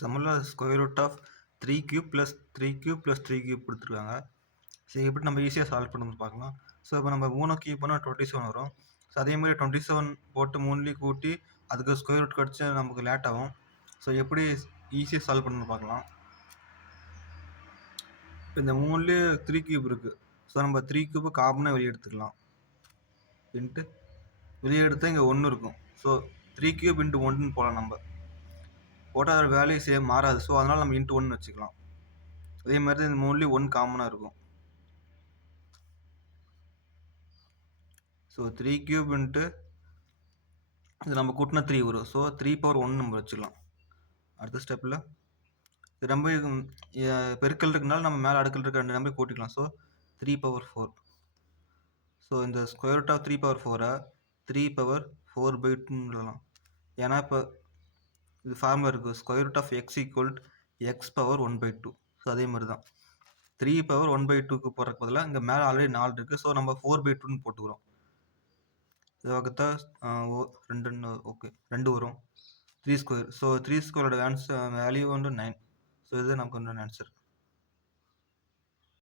சம்மில் square root of 3³ + 3³ + 3³ கொடுத்துருக்காங்க. சரி, எப்படி நம்ம ஈஸியாக சால்வ் பண்ணணும்னு பார்க்கலாம். ஸோ இப்போ நம்ம 3 கியூப் பண்ணால் 27 வரும். ஸோ அதேமாதிரி 27 போட்டு 3 கூட்டி அதுக்கு ஸ்கொயர் ரூட் கிடச்சி நமக்கு லேட் ஆகும். ஸோ எப்படி ஈஸியாக சால்வ் பண்ணணும்னு பார்க்கலாம். இப்போ இந்த 3லேயே 3³ இருக்குது. ஸோ நம்ம 3³ காமனாக வெளியே எடுத்துக்கலாம். இன்ட்டு வெளியே எடுத்தால் இங்கே 1 இருக்கும். ஸோ 3³ × 1 போகலாம். நம்ம போட்டால் அதோட வேல்யூ சேம் மாறாது. ஸோ அதனால் நம்ம × 1 வச்சுக்கலாம். அதே மாதிரி தான் இந்த 3லேயும் 1 காமனாக இருக்கும். ஸோ 3³ இது நம்ம கூட்டினா 3 வரும். ஸோ 3⁻1 நம்ம வச்சுக்கலாம். அடுத்த ஸ்டெப்பில் ரொம்ப பெருக்கல் இருக்கனால நம்ம மேலே அடுக்கல் இருக்க 2 நம்பர் கூட்டிக்கலாம். ஸோ 3⁻4. ஸோ இந்த ஸ்கொயர் ரூட் ஆஃப் 3⁻4 3/4/2 சொல்லலாம். ஏன்னா இப்போ இது ஃபார்முலா இருக்குது, square root of x = x⁻1/2. So அதே மாதிரி தான் 3/1/2க்கு போடுறதுக்கு பதிலாக இங்கே மேலே ஆல்ரெடி 4 இருக்குது. ஸோ நம்ம 4/2ன்னு போட்டுக்கிறோம். இது வகுத்தா 2 ஓகே 2 வரும். 3². ஸோ 3² ஆன்சர் வேல்யூ வந்து 9. ஸோ இது நமக்கு வந்து ஆன்சர்.